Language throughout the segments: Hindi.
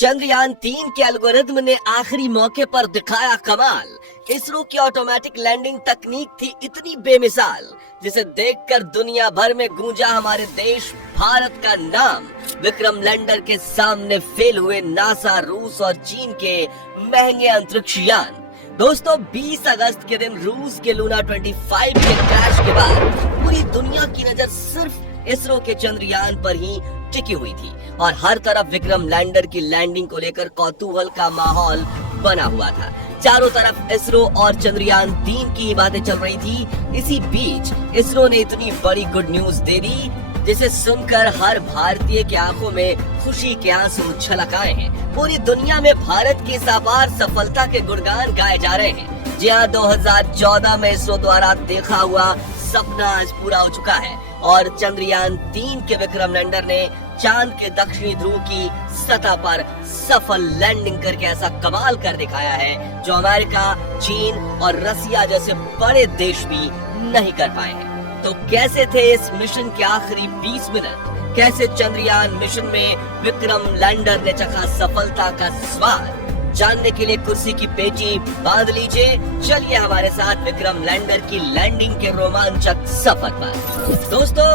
चंद्रयान-3 के एल्गोरिथम ने आखिरी मौके पर दिखाया कमाल। इसरो की ऑटोमेटिक लैंडिंग तकनीक थी इतनी बेमिसाल, जिसे देखकर दुनिया भर में गूंजा हमारे देश भारत का नाम। विक्रम लैंडर के सामने फेल हुए नासा, रूस और चीन के महंगे अंतरिक्ष यान। दोस्तों, 20 अगस्त के दिन रूस के लूना 25 के क्रैश के बाद पूरी दुनिया की नजर सिर्फ इसरो के चंद्रयान पर ही टिकी हुई थी और हर तरफ विक्रम लैंडर की लैंडिंग को लेकर कौतूहल का माहौल बना हुआ था। चारों तरफ इसरो और चंद्रयान-3 की ही बातें चल रही थी। इसी बीच इसरो ने इतनी बड़ी गुड न्यूज दे दी, जिसे सुनकर हर भारतीय की आंखों में खुशी के आंसू छलक आए हैं। पूरी दुनिया में भारत की इस अपार सफलता के गुणगान गाए जा रहे हैं। जी हाँ, 2014 में इसरो द्वारा देखा हुआ सपना आज पूरा हो चुका है और चंद्रयान-3 के विक्रम लैंडर ने चांद के दक्षिणी ध्रुव की सतह पर सफल लैंडिंग करके ऐसा कमाल कर दिखाया है जो अमेरिका, चीन और रसिया जैसे बड़े देश भी नहीं कर पाए हैं। तो कैसे थे इस मिशन के आखिरी 20 मिनट? कैसे चंद्रयान मिशन में विक्रम लैंडर ने चखा सफलता का स्वाद? जानने के लिए कुर्सी की पेटी बांध लीजिए। चलिए हमारे साथ विक्रम लैंडर की लैंडिंग के रोमांचक सफर पर। दोस्तों,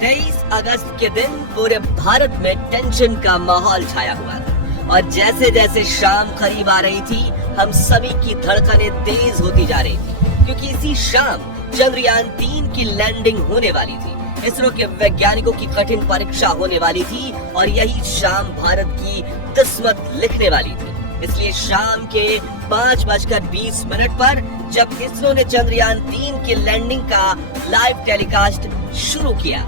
23 अगस्त के दिन पूरे भारत में टेंशन का माहौल छाया हुआ था और जैसे जैसे शाम करीब आ रही थी, हम सभी की धड़कनें तेज होती जा रही थी, क्योंकि इसी शाम चंद्रयान-3 की लैंडिंग होने वाली थी। इसरो के वैज्ञानिकों की कठिन परीक्षा होने वाली थी और यही शाम भारत की किस्मत लिखने वाली थी। इसलिए शाम के 5:20 पर जब इसरो ने चंद्रयान-3 की लैंडिंग का लाइव टेलीकास्ट शुरू किया,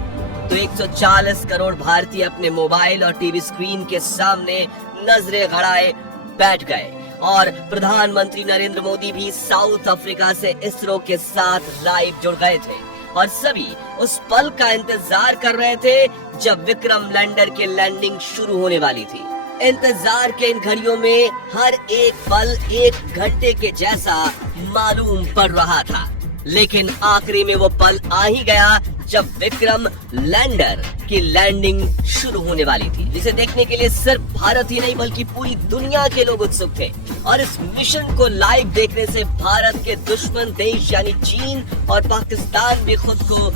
तो 140 करोड़ भारतीय अपने मोबाइल और टीवी स्क्रीन के सामने नजरें गड़ाए बैठ गए और प्रधानमंत्री नरेंद्र मोदी भी साउथ अफ्रीका से इसरो के साथ लाइव जुड़ गए थे और सभी उस पल का इंतजार कर रहे थे जब विक्रम लैंडर की लैंडिंग शुरू होने वाली थी। इंतजार के इन घड़ियों में हर एक पल 1 घंटे के जैसा मालूम पड़ रहा था, लेकिन आखिरी में वो पल आ ही गया जब विक्रम लैंडर की लैंडिंग शुरू होने वाली थी, जिसे देखने के लिए सिर्फ भारत ही नहीं बल्कि पूरी दुनिया के लोग उत्सुक थे। और इस मिशन को लाइव देखने से भारत के दुश्मन देश यानी चीन और पाकिस्तान भी खुद को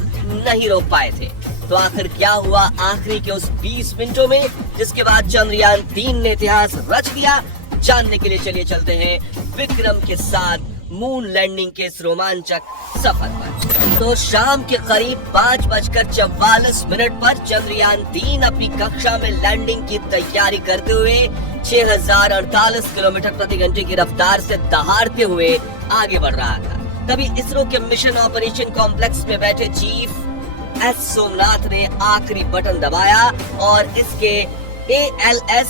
नहीं रोक पाए थे। तो आखिर क्या हुआ आखिरी के उस 20 मिनटों में, जिसके बाद चंद्रयान-3 ने इतिहास रच दिया? जानने के लिए चलिए चलते हैं विक्रम के साथ मून लैंडिंग के इस रोमांचक सफर पर। तो शाम के करीब 5:44 पर चंद्रयान-3 अपनी कक्षा में लैंडिंग की तैयारी करते हुए 6048 किलोमीटर प्रति घंटे की रफ्तार से दहाड़ते हुए आगे बढ़ रहा था। तभी इसरो के मिशन ऑपरेशन कॉम्प्लेक्स में बैठे चीफ एस सोमनाथ ने आखिरी बटन दबाया और इसके ALS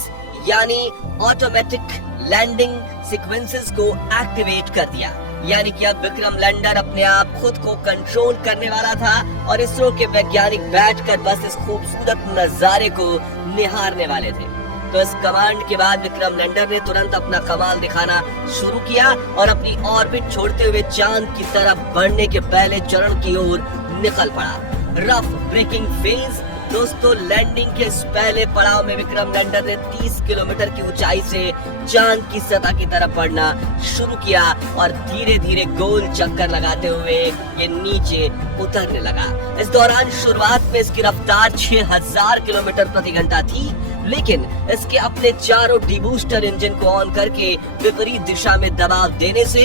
यानी ऑटोमेटिक लैंडिंग सीक्वेंसेस को एक्टिवेट कर दिया। यानी कि अब विक्रम लैंडर अपने आप खुद को कंट्रोल करने वाला था और इसरो के वैज्ञानिक बैठकर बस इस खूबसूरत नजारे को निहारने वाले थे। तो इस कमांड के बाद विक्रम लैंडर ने तुरंत अपना कमाल दिखाना शुरू किया और अपनी ऑर्बिट छोड़ते हुए चांद की तरफ बढ़ने के पहले चरण की ओर निकल पड़ा। Rough breaking phase. दोस्तों, लैंडिंग के इस पहले पड़ाव में विक्रम लैंडर ने 30 किलोमीटर की ऊंचाई से चांद की सतह की तरफ बढ़ना शुरू किया और धीरे धीरे गोल चक्कर लगाते हुए ये नीचे उतरने लगा। इस दौरान शुरुआत में इसकी रफ्तार 6000 किलोमीटर प्रति घंटा थी, लेकिन इसके अपने चारों डीबूस्टर इंजन को ऑन करके विपरीत दिशा में दबाव देने से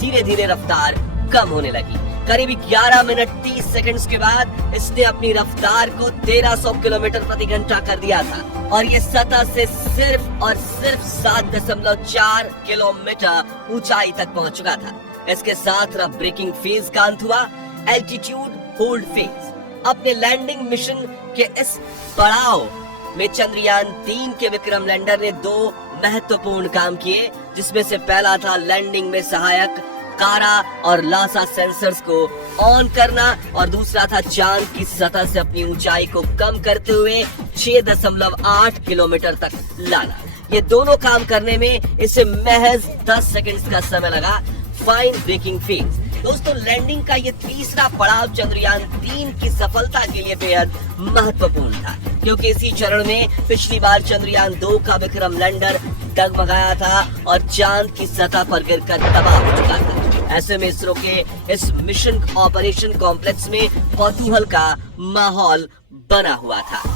धीरे धीरे रफ्तार कम होने लगी। करीब 11 मिनट 30 सेकंड्स के बाद इसने अपनी रफ्तार को 1300 किलोमीटर प्रति घंटा कर दिया था और ये सतह से सिर्फ और सिर्फ 7.4 किलोमीटर ऊंचाई तक पहुंच चुका था। इसके साथ रफ ब्रेकिंग फेज का अंत हुआ। Altitude hold phase. अपने लैंडिंग मिशन के इस पड़ाव में चंद्रयान-3 के विक्रम लैंडर ने 2 महत्वपूर्ण काम किए, जिसमें से पहला था लैंडिंग में सहायक कारा और लासा सेंसर्स को ऑन करना और दूसरा था चांद की सतह से अपनी ऊंचाई को कम करते हुए 6.8 किलोमीटर तक लाना। ये दोनों काम करने में इसे महज 10 सेकंड्स का समय लगा। Fine braking phase. दोस्तों लैंडिंग का ये तीसरा पड़ाव चंद्रयान 3 की सफलता के लिए बेहद महत्वपूर्ण था, क्योंकि इसी चरण में पिछली बार चंद्रयान 2 का विक्रम लैंडर डगमगाया था और चांद की सतह पर गिरकर तबाह हो चुका था। ऐसे में इसरो के इस मिशन ऑपरेशन कॉम्प्लेक्स में कौतूहल का माहौल बना हुआ था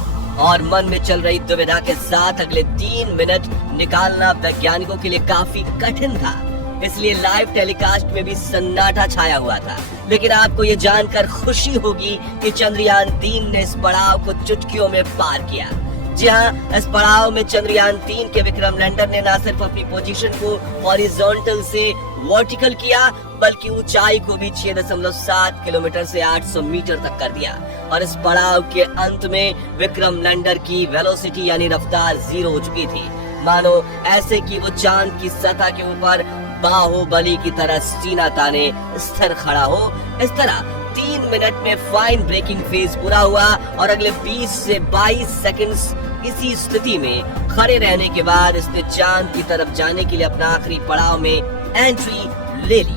और मन में चल रही दुविधा के साथ अगले 3 मिनट निकालना वैज्ञानिकों के लिए काफी कठिन था। इसलिए लाइव टेलीकास्ट में भी सन्नाटा छाया हुआ था। लेकिन आपको ये जानकर खुशी होगी कि चंद्रयान 3 ने इस पड़ाव को चुटकियों में पार किया। जी हाँ, इस पड़ाव में चंद्रयान 3 के विक्रम लैंडर ने न सिर्फ अपनी पोजीशन को हॉरिजॉन्टल से वर्टिकल किया, बल्कि ऊंचाई को भी 6.7 किलोमीटर से 800 मीटर तक कर दिया। और इस पड़ाव के अंत में विक्रम लैंडर की वेलोसिटी यानी रफ्तार 0 हो चुकी थी, मानो ऐसे कि वो चांद की सतह के ऊपर बाहुबली की तरह सीना ताने स्थिर खड़ा हो। इस तरह 3 मिनट में फाइन ब्रेकिंग फेज पूरा हुआ और अगले 20 से 22 सेकंड्स इसी स्थिति में खड़े रहने के बाद इसने चांद की तरफ जाने के लिए अपना आखिरी पड़ाव में एंट्री ले ली,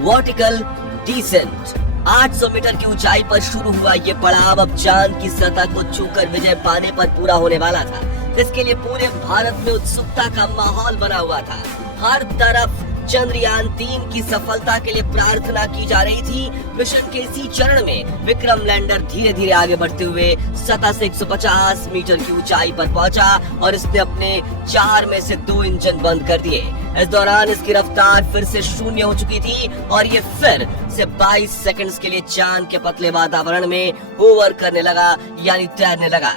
वर्टिकल डिसेंट। 800 मीटर की ऊंचाई पर शुरू हुआ ये पड़ाव अब चांद की सतह को छूकर विजय पाने पर पूरा होने वाला था। इसके लिए पूरे भारत में उत्सुकता का माहौल बना हुआ था। हर तरफ चंद्रयान 3 की सफलता के लिए प्रार्थना की जा रही थी। मिशन के इसी चरण में विक्रम लैंडर धीरे धीरे आगे बढ़ते हुए सतह से 150 मीटर की ऊंचाई पर पहुंचा और इसने अपने 4 में से 2 इंजन बंद कर दिए। इस दौरान इसकी रफ्तार फिर से 0 हो चुकी थी और ये फिर से 22 सेकंड्स के लिए चांद के पतले वातावरण में होवर करने लगा, यानी तैरने लगा।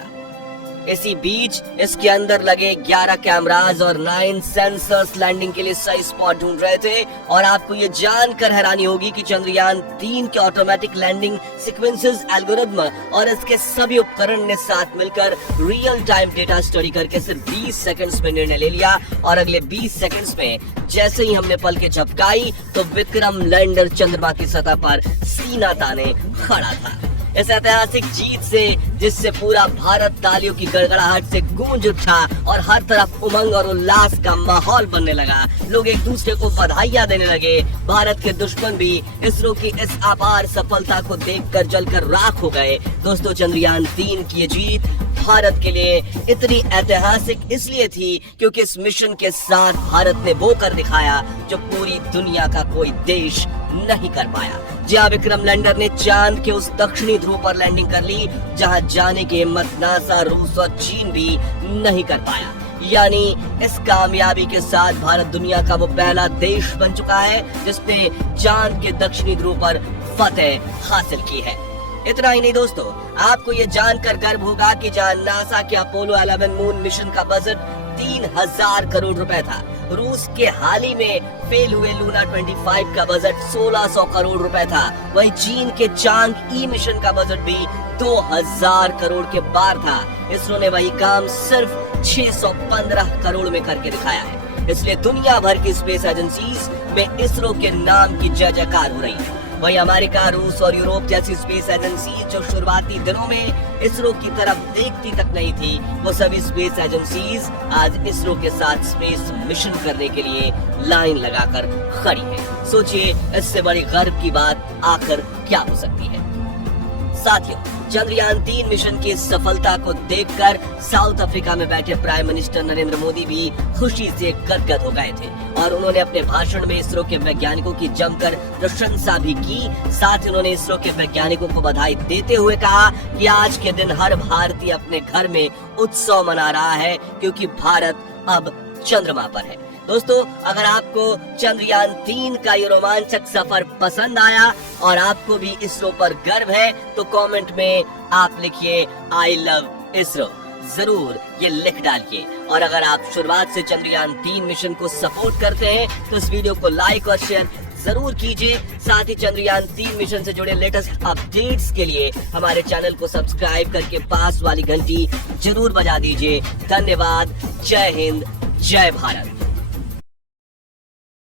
इसी बीच इसके अंदर लगे 11 कैमरास और 9 सेंसर्स लैंडिंग के लिए सही स्पॉट ढूंढ रहे थे। और आपको ये जानकर हैरानी होगी कि चंद्रयान 3 के ऑटोमेटिक लैंडिंग सीक्वेंसेस एल्गोरिथम और इसके सभी उपकरण ने साथ मिलकर रियल टाइम डेटा स्टडी करके सिर्फ 20 सेकंड्स में निर्णय ले लिया। और अगले 20 सेकंड्स में जैसे ही हमने पलकें झपकाई तो विक्रम लैंडर चंद्रमा की सतह पर सीना ताने खड़ा था। इस ऐतिहासिक जीत से, जिससे पूरा भारत तालियों की गड़गड़ाहट से गूंज उठा और हर तरफ उमंग और उल्लास का माहौल बनने लगा, लोग एक दूसरे को बधाइयां देने लगे। भारत के दुश्मन भी इसरो की इस अपार सफलता को देखकर जलकर राख हो गए। दोस्तों, चंद्रयान 3 की ये जीत भारत के लिए इतनी ऐतिहासिक इसलिए थी क्योंकि इस मिशन के साथ भारत ने वो कर दिखाया जो पूरी दुनिया का कोई देश नहीं कर पाया। जहाँ विक्रम लैंडर ने चांद के उस दक्षिणी ध्रुव पर लैंडिंग कर ली जहाँ जाने की हिम्मत नासा, रूस और चीन भी नहीं कर पाया। यानी इस कामयाबी के साथ भारत दुनिया का वो पहला देश बन चुका है जिसने चांद के दक्षिणी ध्रुव पर फतेह हासिल की है। इतना ही नहीं दोस्तों, आपको ये जानकर गर्व होगा कि जहाँ नासा के अपोलो 11 मून मिशन का बजट 3000 करोड़ रुपए था, रूस के हाल ही में फेल हुए लूना 25 का बजट 1600 करोड़ रुपए था। वहीं चीन के चांद ई मिशन का बजट भी 2000 करोड़ के पार था। इसरो ने वही काम सिर्फ 615 करोड़ में करके दिखाया है। इसलिए दुनिया भर की स्पेस एजेंसीज में इसरो के नाम की जय जयकार हो रही है। वहीं अमेरिका, रूस और यूरोप जैसी स्पेस एजेंसी जो शुरुआती दिनों में इसरो की तरफ देखती तक नहीं थी, वो सभी स्पेस एजेंसीज आज इसरो के साथ स्पेस मिशन करने के लिए लाइन लगाकर खड़ी है। सोचिए, इससे बड़ी गर्व की बात आखिर क्या हो सकती है। साथियों, चंद्रयान 3 मिशन की सफलता को देखकर साउथ अफ्रीका में बैठे प्राइम मिनिस्टर नरेंद्र मोदी भी खुशी से गदगद हो गए थे और उन्होंने अपने भाषण में इसरो के वैज्ञानिकों की जमकर प्रशंसा भी की। साथ ही उन्होंने इसरो के वैज्ञानिकों को बधाई देते हुए कहा कि आज के दिन हर भारतीय अपने घर में उत्सव मना रहा है क्योंकि भारत अब चंद्रमा पर है। दोस्तों, अगर आपको चंद्रयान 3 का ये रोमांचक सफर पसंद आया और आपको भी इसरो पर गर्व है तो कमेंट में आप लिखिए आई लव इसरो, जरूर ये लिख डालिए। और अगर आप शुरुआत से चंद्रयान 3 मिशन को सपोर्ट करते हैं तो इस वीडियो को लाइक और शेयर जरूर कीजिए। साथ ही चंद्रयान 3 मिशन से जुड़े लेटेस्ट अपडेट्स के लिए हमारे चैनल को सब्सक्राइब करके पास वाली घंटी जरूर बजा दीजिए। धन्यवाद। जय हिंद, जय भारत।